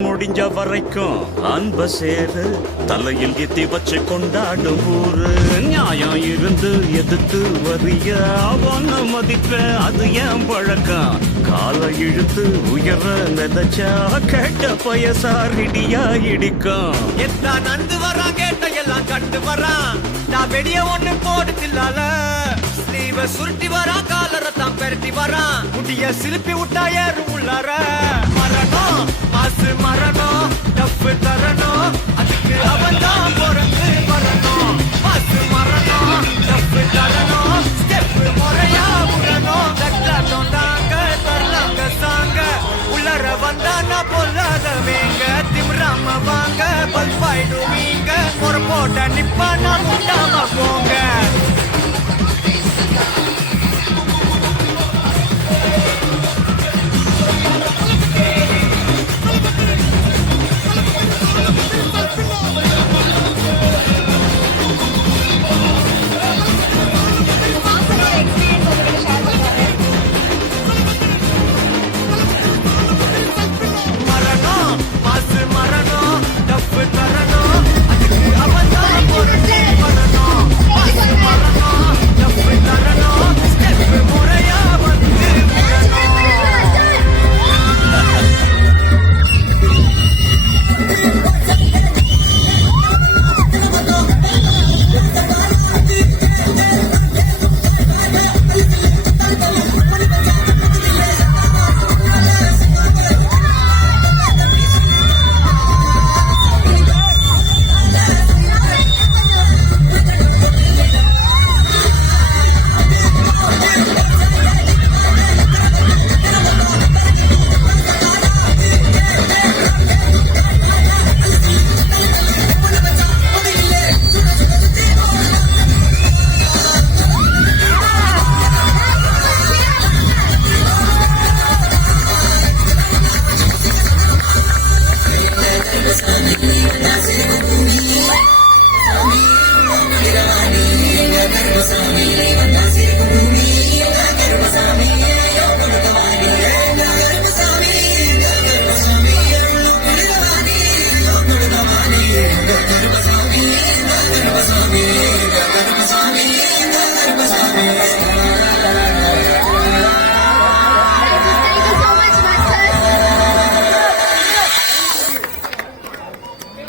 முடிஞ்ச வரைக்கும் அன்ப சேரு தலையில் எத்தி வச்சு கொண்டாடும் ஊரு நியாயம் இருந்து எதிர்த்து வரிய அவன மதிப்ப அது ஏன் பழக்கம் காலை இழுத்து உயர நினைச்சா கேட்ட பயசாரிடியா இடிக்கும் எத்தான் நந்து வரான் கேட்ட எல்லாம் கட்டு வரான் நான் வெடிய ஒண்ணு போடுதில்லால ஸ்லீவ சுருட்டி வரான் காலரத்தான் பெரட்டி வரான் முடிய சிலுப்பி விட்டா ஏறும் உள்ளார மரணம் மாசு மரணம் டப்பு தரணும் அதுக்கு அவன் தான் பிறந்து வரணும் மாசு மரணம் டப்பு தரணும் ஸ்டெப் முறையா விடணும் தட்டாட்டம் தாங்க தரலாங்க சாங்க உள்ளர வந்தானா பொல்லாதவங்க திமிராம வாங்க பல்பாயிடுவீங்க ஒரு போட்ட நிப்பானா முட்டாம போங்க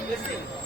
Listen.